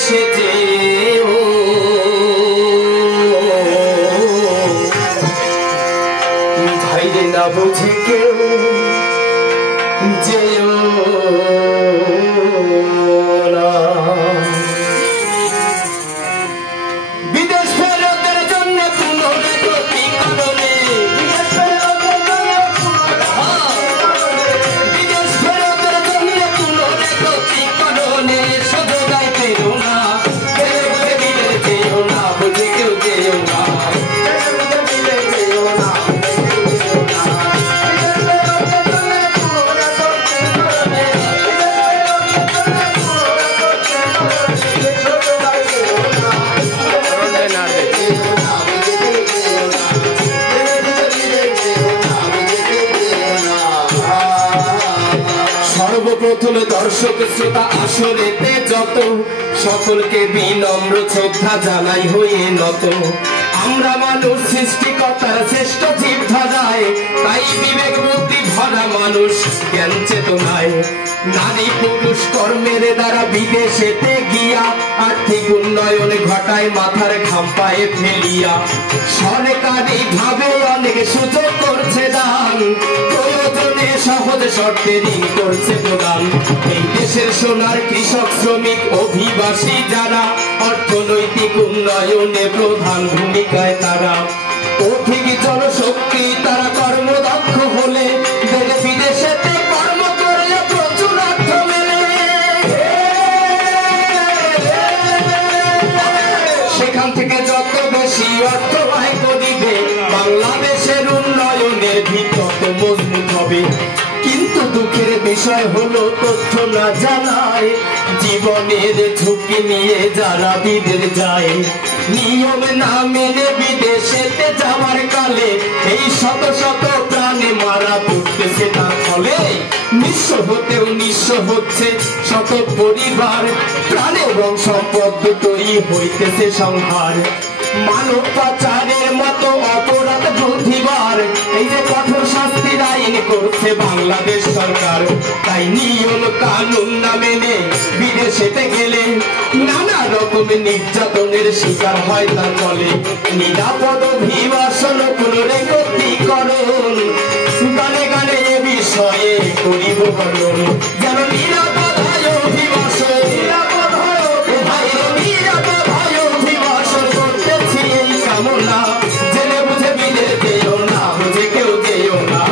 বিদেশে যেও ভাইরে না বুঝে কেউ যেও না বিদেশ ফেরতের জন্য পুনরে গতি করলে বিদেশ ফেরতের জন্য পুনরে গতি করলে শুধু গাইতে না বিদেশ যেও না বুঝে কেউ যেও না সর্বপ্রথমে দর্শক শ্রোতা আসরেতে যত সকলকে বিনম্র শ্রদ্ধা জানাই হয়ে নত আমরা মানুষ সৃষ্টিকর্তার শ্রেষ্ঠ জীব ধরায় তাই বিবেক বুদ্ধি ভরা মানুষ জ্ঞান চেতনায় নারী পুরুষ কর্মের দ্বারা বিদেশেতে গিয়া আর্থিক উন্নয়ন ঘটায় মাথার ঘাম পায়ে ফেলিয়া সরকারি ভাবে অনেক সুযোগ করছে দান প্রয়োজনে সহজ শর্তে ঋণ করছে প্রদান এই দেশের সোনার কৃষক শ্রমিক অভিবাসী যারা অর্থনৈতিক উন্নয়নে প্রধান ভূমিকায় তারা অধিক জনশক্তি তারা কর্মদক্ষ হলে বিদেশেতে কর্ম করে প্রচুর অর্থ মেলে সেখান থেকে যত বেশি অর্থ আয় করিবে বাংলাদেশের উন্নয়নের ভিত্তি মজবুত হবে কিন্তু দুঃখের বিষয় হলো তথ্য না জানায় জীবনের ঝুঁকি নিয়ে যারা বিদেশ যায় নিয়ম না মেনে বিদেশেতে যাওয়ার কালে এই শত শত প্রাণে মারা পড়তেছে তার ফলে নিঃস্ব হতেও নিঃস্ব হচ্ছে শত পরিবার প্রাণে এবং সম্পদ দুটোই হইতেছে সংহার মানব পাচারের মতো অপরাধ বুদ্ধিবার এই যে কঠোর শাস্তির আইন করছে বাংলাদেশ সরকার তাই নিয়ম কানুন না মেনে বিদেশেতে গেলে নানা রকম নির্যাতনের শিকার হয় তার ফলে নিরাপদ অভিবাসন পুনরেকীকরণ গানে গানে এ বিষয়ে করিব বলুন যেন নিরাপদ হয় অভিবাসন কামনা জেনে বুঝে বিদেশ যেও না বুঝে কেউ যেও না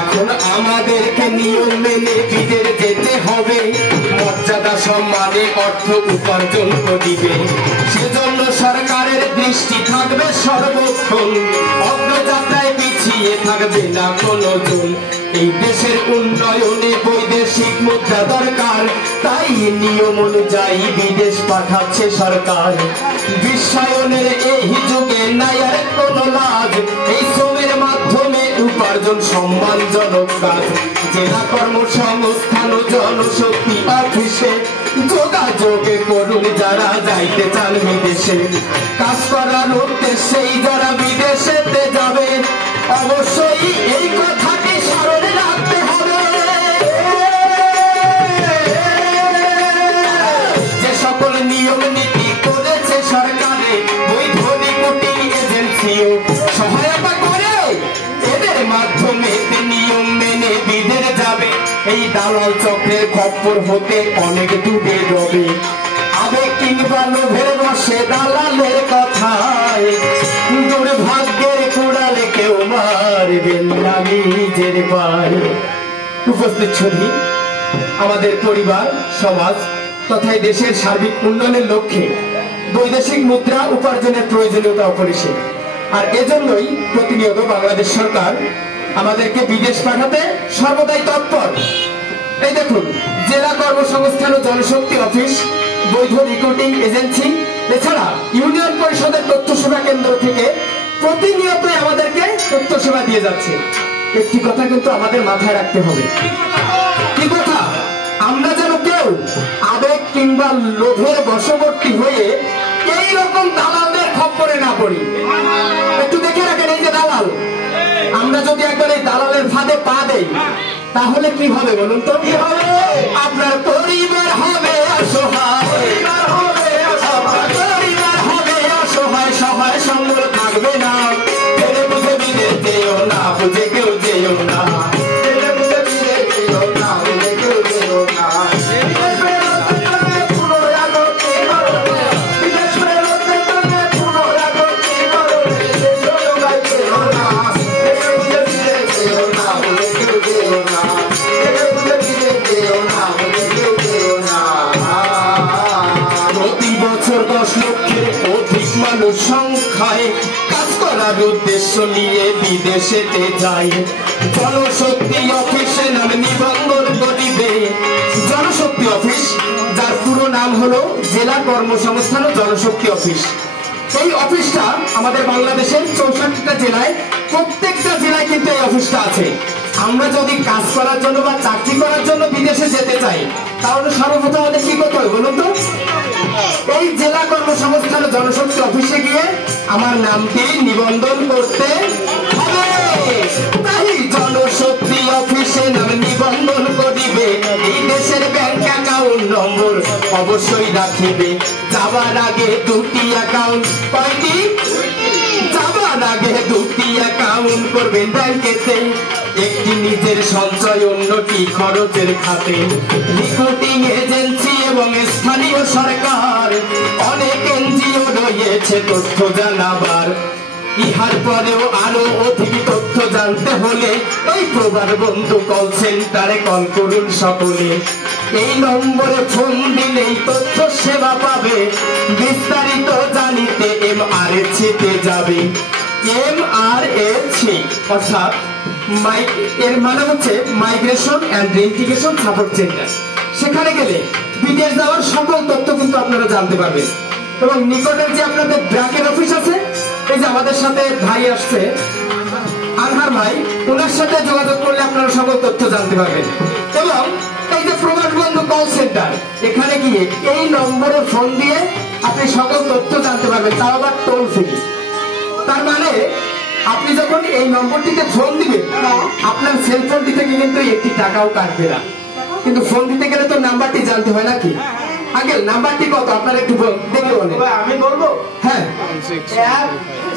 এখন আমাদেরকে নিয়ম মেনে বিদেশ যেতে হবে মর্যাদা সম্মানে অর্থ উপার্জন করিবে সেজন্য সরকারের দৃষ্টি থাকবে সর্বক্ষণ অগ্রযাত্রায় পিছিয়ে থাকবে না কোনো জন এই দেশের উন্নয়নে বৈদেশিক মুদ্রা দরকার তাই নিয়ম অনুযায়ী বিদেশ পাঠাচ্ছে সরকার বিশ্বায়নের এই যুগে নাই আর কোনো লাজ এই শ্রমের মাধ্যমে উপার্জন সম্মানজনক কাজ জেলা কর্মসংস্থান ও জনশক্তি অফিসে যোগাযোগে করুন যারা যাইতে চান বিদেশে কাজ করার উদ্দেশ্যেই যারা বিদেশেতে যাবে অবশ্যই এই কথাটি স্মরণে রাখতে হবে যে সকল নিয়ম নীতি করেছে সরকারে বৈধনিক কোটি এজেন্সিও সহায়তা করে এদের মাধ্যমে নিয়ম মেনে বিদেশ যাবে এই দালাল চক্রের খপ্পর হতে অনেক দূরে রবে আবেগ কিংবা লোভের বসে দালালের কথায় দুর্ভাগ্যের কুড়ালে কেউ মারবেন না নিজের পায়ে উপস্থিত ছবি আমাদের পরিবার সমাজ তথা দেশের সার্বিক উন্নয়নের লক্ষ্যে বৈদেশিক মুদ্রা উপার্জনের প্রয়োজনীয়তা অপরিসীম আর এজন্যই প্রতিনিয়ত বাংলাদেশ সরকার আমাদেরকে বিদেশ পাঠাতে সর্বদাই তৎপর এই দেখুন জেলা কর্মসংস্থান ও জনশক্তি অফিস বৈধ রিক্রুটিং এজেন্সি এছাড়া ইউনিয়ন পরিষদের তথ্য সেবা কেন্দ্র থেকে প্রতিনিয়তই আমাদেরকে তথ্য সেবা দিয়ে যাচ্ছে একটি কথা কিন্তু আমাদের মাথায় রাখতে হবে। কি কথা? আমরা যেন কেউ আবেগ কিংবা লোভের বশবর্তী হয়ে এই রকম দালালদের খপ্পরে না পড়ি। একটু দেখে রাখেন, এই যে দালাল, আমরা যদি একবার এই দালালের ফাঁদে পা দেই তাহলে কি হবে বলুন তো? কি হবে? আপনার পরিবার হবে অসহায়, পরিবার হবে অসহায়, সহায় সম্বল থাকবে না। ফেলে বুঝে বিদেশ যেও না, বুঝে কেউ যেও না, ফেলে বুঝে বিদেশ যেও না, বুঝে কেউ যেও না। সংখ্যায় কাজ করার উদ্দেশ্য নিয়ে বিদেশেতে যায়। জনশক্তি অফিসে নাম নিবন্ধন করিবে। জনশক্তি অফিস, যার পুরো নাম হলো জেলা কর্মসংস্থান ও জনশক্তি অফিস। এই অফিসটা আমাদের বাংলাদেশের 64টা জেলায়, প্রত্যেকটা জেলায় কিন্তু এই অফিসটা আছে। আমরা যদি কাজ করার জন্য বা চাকরি করার জন্য বিদেশে যেতে চাই তাহলে সর্বপ্রথম আমাদের কি করতে হবে বলুন তো? এই জেলা কর্মসংস্থান জনশক্তি অফিসে গিয়ে আমার নামটি নিবন্ধন করতে হবে। তাই জনশক্তি অফিসে নাম নিবন্ধন করিবে। এই দেশের ব্যাংক অ্যাকাউন্ট নম্বর অবশ্যই রাখিবে। যাবার আগে দুটি অ্যাকাউন্ট, কয়টি? যাবার আগে দুটি অ্যাকাউন্ট করবেন ব্যাংকেতে। একটি নিজের সঞ্চয়, অন্যটি খরচের খাতে। রিক্রুটিং এজেন্সি এবং স্থানীয় সরকার অনেক এনজিও রয়েছে তথ্য জানাবার। ইহার পরেও আরো অধিক তথ্য জানতে হলে এই প্রবাদ বন্ধু কল সেন্টারে কল করুন সকলে। এই নম্বরে ফোন দিলেই তথ্য সেবা পাবে। বিস্তারিত জানিতে MRH-তে যাবে। MRH অর্থাৎ এর মানে হচ্ছে migration and integration support centre. সেখানে গেলে বিদেশ যাওয়ার সকল তথ্য কিন্তু আপনারা জানতে পারবেন। এবং নিকটের যে আপনাদের ব্র্যাকের অফিস আছে, এই যে আমাদের সাথে ভাই আসছে আনহার ভাই, ওনার সাথে যোগাযোগ করলে আপনারা সকল তথ্য জানতে পারবেন। এবং এই যে প্রবাস বন্ধু কল সেন্টার, এখানে গিয়ে এই নম্বরে ফোন দিয়ে আপনি সকল তথ্য জানতে পারবেন, তাও আবার টোল ফ্রি। তার মানে আপনি যখন এই নম্বরটিতে ফোন দিবেন আপনার সেলফোনটি থেকে কিন্তু একটি টাকাও কাটবে না। কিন্তু ফোন দিতে গেলে তো নাম্বারটি জানতে হয় নাকি? আগে নাম্বারটি কত আপনার একটু দেখে বলেন। আমি বলবো? হ্যাঁ,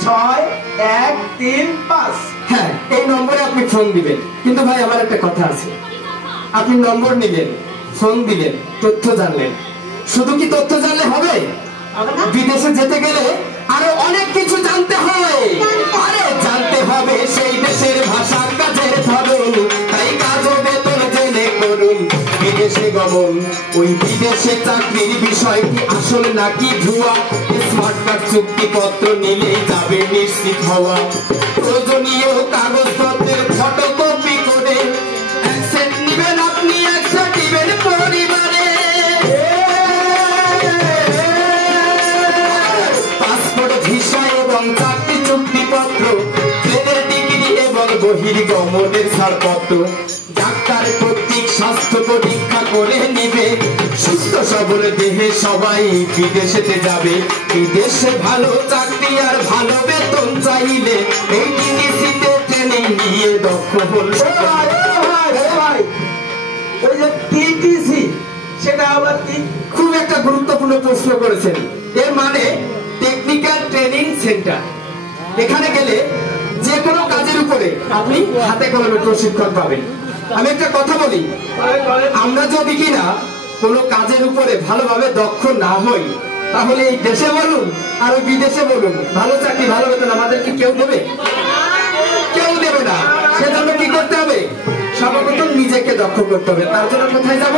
16135। হ্যাঁ, এই নম্বরে আপনি ফোন দিবেন। কিন্তু ভাই আমার একটা কথা আছে, আপনি নম্বর নিলেন, ফোন দিলেন, তথ্য জানলেন, শুধু কি তথ্য জানলে হবে? বিদেশে যেতে গেলে আরো অনেক কিছু জানতে হয়। আরে জানতে হবে সেই দেশের ভাষা, কাজের ধরন, তাই কাজ ও বেতন জেনে করুন বিদেশে গমন। ওই বিদেশে চাকরির বিষয় কি আসল নাকি ভুয়া? স্মার্ট কার্ড চুক্তিপত্র নিলেই যাবে নিশ্চিত হওয়া। প্রয়োজনীয় কাগজপত্রের ফটোকপি করে অ্যাকসেপ্ট নিবেন আপনি, অ্যাকসেপ্ট নিবেন পরিবারে। পাসপোর্ট, ভিসা এবং চাকরি চুক্তিপত্র, ট্রেনের টিকিট এবং বহির্গমনের ছাড়পত্র। ডাক্তার কর্তৃক স্বাস্থ্য পরীক্ষা করে নিবে। সুস্থ সবল দেহে সবাই বিদেশেতে যাবে। এই দেশে ভালো চাকরি আর ভালো বেতন চাইলে এই টিটিসিতে ট্রেনিং নিয়ে দক্ষ হল। ওই যে টিটিসি, সেটা আবার কি? খুব একটা গুরুত্বপূর্ণ প্রশ্ন করেছেন। এর মানে টেকনিক্যাল ট্রেনিং সেন্টার। এখানে গেলে যে কোনো কাজের উপরে আপনি হাতে কলমে প্রশিক্ষণ পাবেন। আমি একটা কথা বলি, আমরা যদি কিনা কোনো কাজের উপরে ভালোভাবে দক্ষ না হই তাহলে এই দেশে বলুন আর ওই বিদেশে বলুন ভালো চাকরি ভালো বেতন আমাদেরকে কেউ দেবে? কেউ দেবে না। সেজন্য কি করতে হবে? সর্বপ্রথম নিজেকে দক্ষ করতে হবে। তার জন্য কোথায় যাব?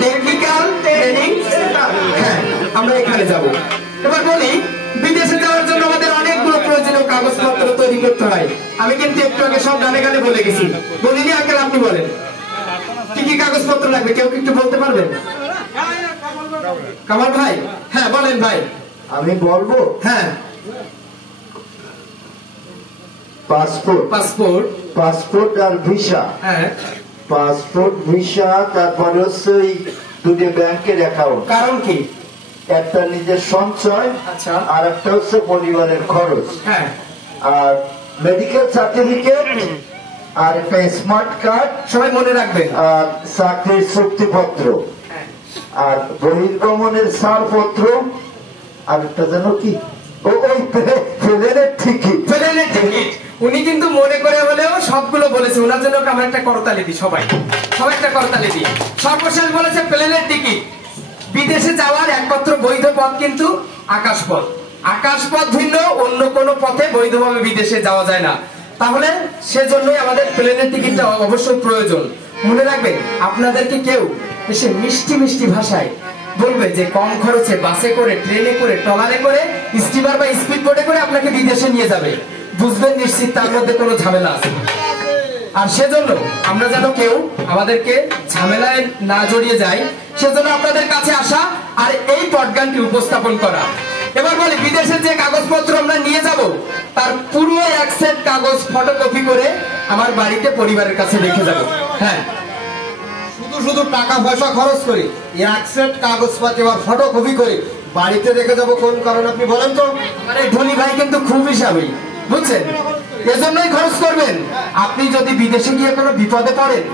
Technical training centre. হ্যাঁ, আমরা এখানে যাব। এবার বলি, বিদেশে যাওয়ার জন্য আমাদের অনেকগুলো প্রয়োজনীয় কাগজপত্র তৈরি করতে হয়। আমি কিন্তু একটু আগে সব গানে গানে বলে গেছি, বলিনি? আঙ্কেল আপনি বলেন কি কি কাগজপত্র লাগবে, কেউ কি একটু বলতে পারবেন? কামাল ভাই, হ্যাঁ বলেন ভাই। আমি বলবো? হ্যাঁ, পাসপোর্ট, পাসপোর্ট, পাসপোর্ট আর ভিসা। হ্যাঁ, পাসপোর্ট ভিসা, তারপরে হচ্ছে ওই দুটো ব্যাংকের অ্যাকাউন্ট। কারণ কি? একটা নিজের সঞ্চয়, আচ্ছা, আর একটা হচ্ছে পরিবারের খরচ, হ্যাঁ, আর মেডিকেল সার্টিফিকেট, আর একটা স্মার্ট কার্ড, সবাই মনে রাখবেন। আর চাকরির চুক্তিপত্র, হ্যাঁ, আর বহির্গমনের ছাড়পত্র, আর একটা যেন কি ওই প্লেনের টিকিট। প্লেনের টিকিট। উনি কিন্তু মনে করে হলেও সবগুলো বলেছে। ওনার জন্য আমরা একটা করতালি দিই, সবাই একটা করতালি দিই। সর্বশেষ বলেছে প্লেনের টিকিট। বিদেশে যাওয়ার একমাত্র বৈধ পথ কিন্তু আকাশপথ। আকাশপথ ভিন্ন অন্য কোনো পথে বৈধভাবে বিদেশে যাওয়া যায় না। তাহলে সেজন্যই আমাদের প্লেনের টিকিটটা অবশ্যই প্রয়োজন। মনে রাখবেন, আপনাদেরকে কেউ এসে মিষ্টি মিষ্টি ভাষায় বলবে যে কম খরচে বাসে করে, ট্রেনে করে, ট্রলারে করে, স্টিমার বা স্পিড বোটে করে আপনাকে বিদেশে নিয়ে যাবে, বুঝবেন নিশ্চিত তার মধ্যে কোনো ঝামেলা আছে। আর সেজন্য আমরা যেন কেউ আমাদেরকে ঝামেলায় না জড়িয়ে যাই, সেজন্য আপনাদের কাছে আসা আর এই পডগানটি উপস্থাপন করা। এবার বলি, বিদেশের যে কাগজপত্র আমরা নিয়ে যাব তার পুরো এক সেট কাগজ ফটোকপি করে আমার বাড়িতে পরিবারের কাছে রেখে যাব। হ্যাঁ, শুধু টাকা পয়সা খরচ করি, এক সেট কাগজপাতি বা ফটোকপি করি বাড়িতে রেখে যাবো কোন কারণে আপনি বলেন তো? মানে ধনী ভাই কিন্তু খুব হিসাবই, বুঝছেন? এজন্যই খরচ করবেন। আপনি যদি বিদেশে গিয়ে কোনো বিপদে পড়েন,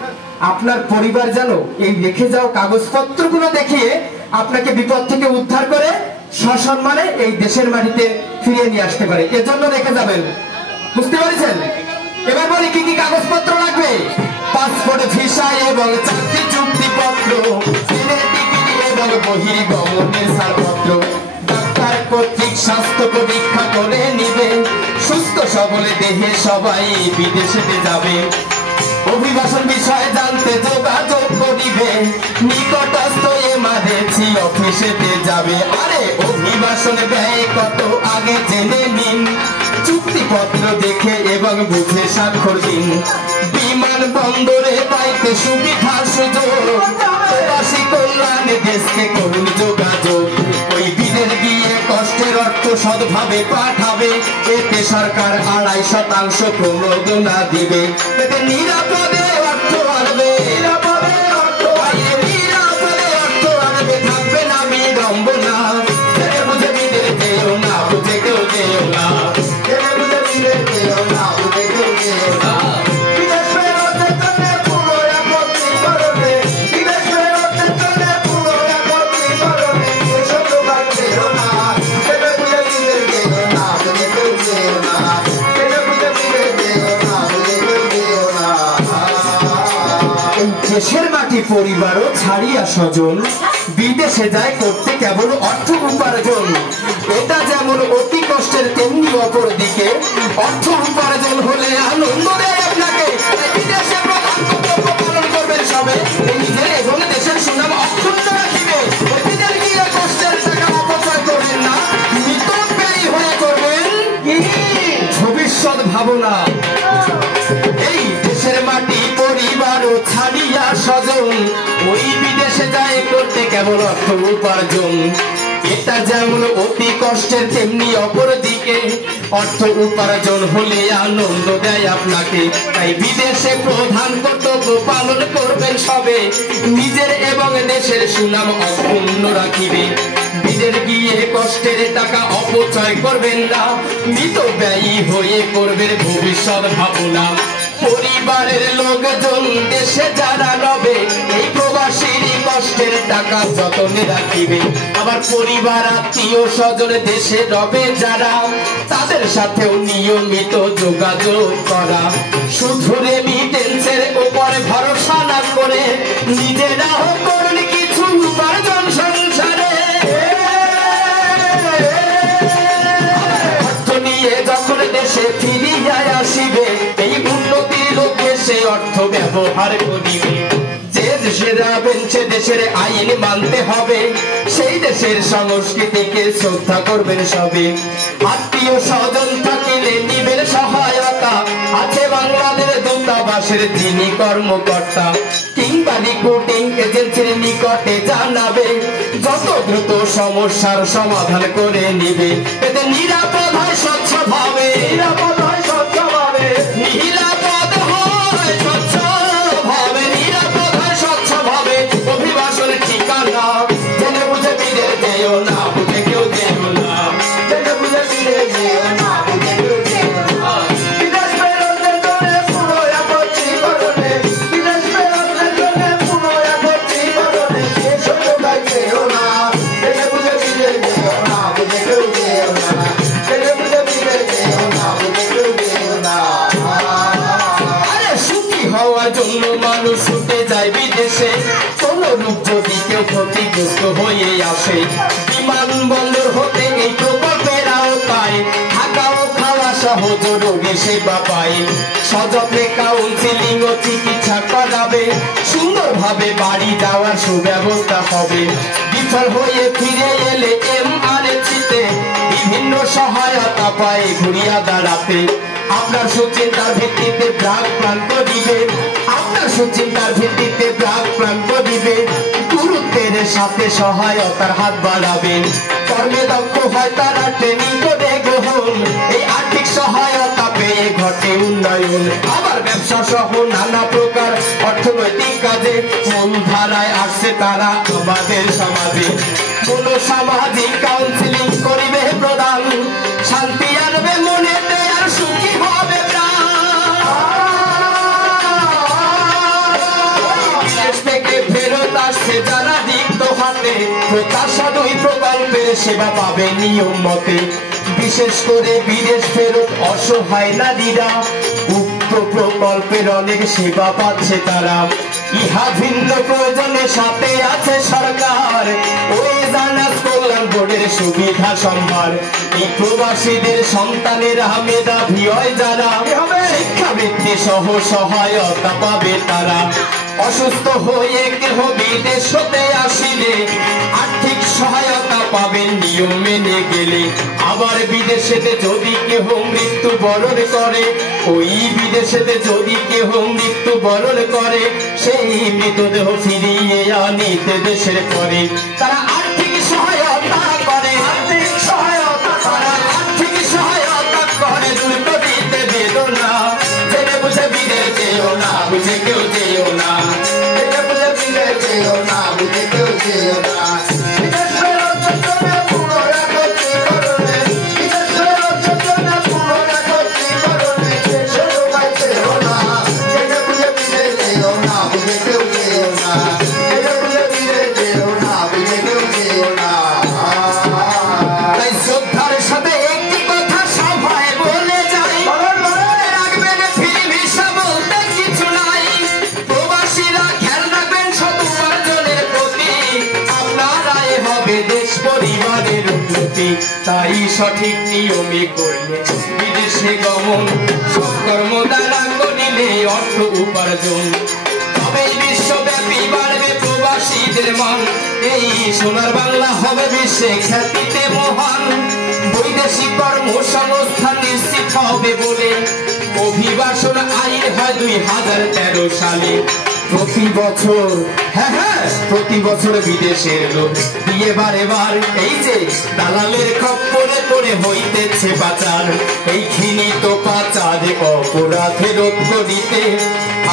আপনার পরিবার যেন এই রেখে যাও কাগজপত্রগুলো দেখিয়ে আপনাকে বিপদ থেকে উদ্ধার করে সসম্মানে এই দেশের মাটিতে ফিরিয়ে নিয়ে আসতে পারে। এজন্য রেখে যাবেন, বুঝতে পারছেন? এবার বলি কি কি কাগজপত্র লাগবে। পাসপোর্ট, ভিসা এবং চাকরি চুক্তিপত্র, প্লেনের টিকিট এবং বহির্গমনের ছাড়পত্র। ডাক্তার কর্তৃক স্বাস্থ্য পরীক্ষা করে নিবে, সুস্থ সবলে দেহে সবাই বিদেশেতে যাবে। অভিবাসন বিষয়ে জানতে যোগাযোগ করিবে, নিকটস্থ এমার্জেন্সি অফিসেতে যাবে। আরে অভিবাসন ব্যয় কত আগে জেনে নিন, চুক্তিপত্র দেখে এবং বুঝে স্বাক্ষর দিন। বিমানবন্দরে পাইতে সুবিধা সুযোগ, প্রবাসী কল্যাণ দেশকে করুন যোগাযোগ। ওই বিদেশ গিয়ে কষ্টের অর্থ সৎভাবে পাঠাবে, এতে সরকার 2.5% প্রণোদনা দিবে। এতে নিরাপদে অর্থ আনবে, নিরাপদে অর্থ আনবে, থাকবে না বিড়ম্বনা। জেনে বুঝে বিদেশ যেও না, বুঝে কেউ যেও না, জেনে বুঝে বিদেশ যেও না, বুঝে কেউ যেও না। বিদেশ ফেরতের জন্য পুরো আপত্তি করবে, বিদেশ ফেরতের জন্য পুরো আপত্তি করবে, এসব দোকান যেও না, জেনে বুঝে বিদেশ যেও না, বুঝে কেউ যেও না, জেনে বুঝে বিদেশ যেও না, বুঝে কেউ যেও না। এই দেশের মাটি পরিবারও ছাড়িয়া স্বজন, বিদেশে যায় করতে কেবল অর্থ উপার্জন। এটা যেমন অতি কষ্টের, তেমনি অপর দিকে অর্থ উপার্জন হলে আনন্দ দেয় আপনাকে। বিদেশে প্রধান কর্তব্য পালন করবেন সবে, নিজের এবং দেশের সুনাম অক্ষুণ্ণ রাখিবে। বিদেশ গিয়ে কষ্টের টাকা অপচয় করবেন না, মিতব্যয়ী হয়ে করবেন ভবিষ্যৎ ভাবনা। এই দেশের মাটি পরিবারও ছাড়িয়া স্বজন, ওই বিদেশে যায় করতে কেবল অর্থ উপার্জন। এটা যেমন অতি কষ্টের, তেমনি অপর দিকে অর্থ উপার্জন হলে আনন্দ দেয় আপনাকে। তাই বিদেশে প্রধান কর্তব্য পালন করবেন সবে, নিজের এবং দেশের সুনাম অক্ষুণ্ণ রাখিবে। বিদেশ গিয়ে কষ্টের টাকা অপচয় করবেন না, মিতব্যয়ী হয়ে করবেন ভবিষ্যৎ ভাবনা। পরিবারের লোকজন দেশে যারা রবে, এই প্রবাসীর কষ্টের টাকা যতনে রাখিবে। আবার পরিবার আত্মীয় স্বজন দেশে রবে যারা, তাদের সাথেও নিয়মিত যোগাযোগ করা। শুধু রেমিটেন্সের উপর ভরসা না করে নিজেরাও করুন কিছু উপার্জন সংসারে। অর্থ নিয়ে যখন দেশে ফিরিয়া আসিবে, এই উন্নতির লক্ষ্যে সে অর্থ ব্যবহার করিবে। যে দেশে যাবেন সে দেশের আইন মানতে হবে, সেই দেশের সংস্কৃতিকে শ্রদ্ধা করবেন সবে। আত্মীয় স্বজন থাকিলে নিবেন সহায়তা, আছে বাংলাদেশ দূতাবাসের যিনি কর্মকর্তা, কিংবা রিক্রুটিং এজেন্সির নিকটে জানাবে, যত দ্রুত সমস্যার সমাধান করে নিবে। এতে নিরাপদ হয় স্বচ্ছভাবে, নিরাপদ হয় স্বচ্ছভাবে, নিরাপদ হয় হওয়ার জন্য মানুষ ছুটে যায় বিদেশে, কোন রূপ যদি কেউ ক্ষতিগ্রস্ত হয়ে আসে, বিমানবন্দর হতে এই প্রকল্পের আওতায় থাকা ও খাওয়া সহজ রোগী সেবা পায়। সযত্নে কাউন্সিলিং ও চিকিৎসা করাবে, সুন্দরভাবে বাড়ি যাওয়ার সুব্যবস্থা হবে। বিফল হয়ে ফিরে এলে MRHতে বিভিন্ন সহায়তা পায় ঘুরিয়া দাঁড়াতে। আপনার সুচিন্তার ভিত্তিতে ব্রাক প্রান্ত দিবে, আপনার সুচিন্তার ভিত্তিতে ব্রাক প্রান্ত দিবে, গুরুত্বের সাথে সহায়তার হাত বাড়াবেন। কর্মে দক্ষ হয় তারা ট্রেনিং করে গ্রহণ, এই আর্থিক সহায়তা পেয়ে ঘটে উন্নয়ন। আবার ব্যবসা সহ নানা প্রকার অর্থনৈতিক কাজে মূলধারায় আসছে তারা আমাদের সমাজে। কোন সামাজিক কাউন্সিলিং করিবে প্রদান, শান্তি আনবে মনেতে আর সুখী হবে বিদেশ থেকে ফেরত আসছে যারা রিক্ত হাতে, প্রত্যাশা দুই প্রকল্পের সেবা পাবে নিয়ম মতে। বিশেষ করে বিদেশ ফেরত অসহায় নারীরা উক্ত প্রকল্পের অনেক সেবা পাচ্ছে তারা। ইহা ভিন্ন প্রয়োজনের সাথে আছে সরকার, ওই জানাজ কল্যাণ বোর্ডের সুবিধা সম্ভার। এই প্রবাসীদের সন্তানেরা মেধাবী হয় যারা, শিক্ষাবৃত্তি সহ সহায়তা পাবে তারা। অসুস্থ হয়ে কেহ বিদেশ হতে আসিলে আর্থিক সহায়তা পাবেন নিয়ম মেনে গেলে। আবার বিদেশেতে যদি কেহ মৃত্যুবরণ করে, ওই বিদেশেতে যদি কেহ মৃত্যুবরণ করে, সেই মৃতদেহ ফিরিয়ে আনিতে দেশের করে তারা আর্থিক সহায়তা করে। আর্থিক সহায়তা তারা আর্থিক সহায়তা করে, দ্রুত দিতে বেদনা। জেনে বুঝে বিদেশ যেও না, বুঝে কেউ যেও না, জেনে বুঝে বিদেশ যেও না, বুঝে কেউ যেও না। তাই সঠিক নিয়মে করলে বিদেশে গমন, সব কর্ম দ্বারা করিলে অর্থ উপার্জন। তবে বিশ্বব্যাপী বাড়বে প্রবাসীদের মান, এই সোনার বাংলা হবে বিশ্বে খ্যাতিতে মহান। বৈদেশিক কর্মসংস্থান নিশ্চিত হবে বলে অভিবাসন আইন হয় 2013 সালে। প্রতি বছর প্রতি বছর বিদেশের লোক দিয়ে বারে বার এই যে দালালের খপ্পরে পড়ে হইতেছে পাচার। এই ঘৃণিত পাচার অপরাধে রোধ করিতে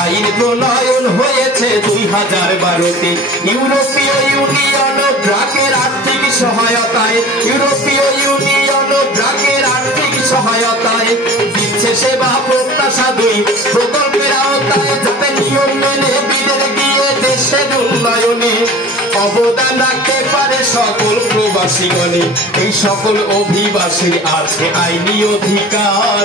আইন প্রণয়ন হয়েছে 2012-তে। ইউরোপীয় ইউনিয়ন ব্রাকের আর্থিক সহায়তায়, ইউরোপীয় ইউনিয়ন ব্রাকের আর্থিক সহায়তায় দিচ্ছে সেবা প্রত্যাশা দুই প্রকল্পের আওতায়, যাতে নিয়ম মেনে বিদেশ গিয়ে দেশের উন্নয়নে অবদান রাখতে পারে সকল প্রবাসীগণে। এই সকল অভিবাসীর আছে আইনি অধিকার,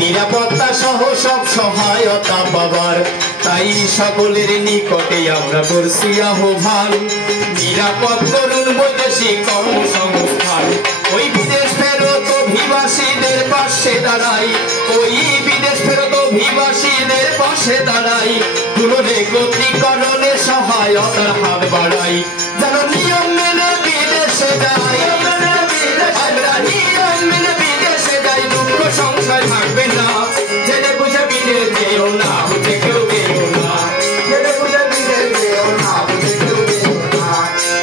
নিরাপত্তা সহ সব সহায়তা পাবার। তাই সকলের নিকটে আমরা করছি আহ্বান, নিরাপদ করুন বৈদেশিক কর্মসংস্থান। ওই বিদেশ ফেরত অভিবাসীদের পাশে দাঁড়াই, ওই বিদেশ ফেরত অভিবাসীদের পাশে দাঁড়াই। পুনরেকীকরণে সহায়তার হাত বাড়াই, যেন নিয়ম মেনে বিদেশে যাই। আমরা নিয়ম মেনে বিদেশে যাই, দুঃখ সংশয় থাকবে না। জেনে বুঝে বিদেশ যেও না, বুঝে কেউ যেও না, জেনে বুঝে বিদেশ যেও না, বুঝে কেউ যেও না।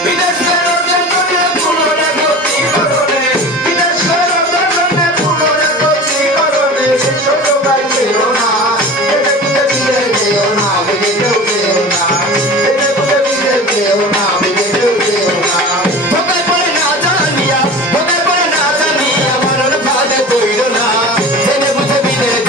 বিদেশ ফেরতের জন্য পুনরেকীকরণে, বিদেশ ফেরতের জন্য পুনরেকীকরণে সবাই যেও না, জেনে বুঝে বিদেশ যেও না, বুঝে কেউ যেও না, জেনে বুঝে বিদেশ যেও না, বুঝে কেউ যেও না। ধোকায় পড়ে না জানিয়া, ধোকায় পড়ে না জানিয়া মরণ ফাঁদে পড়িল না। জেনে বুঝে বিদেশ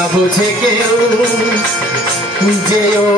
না বুঝে কেউ যেও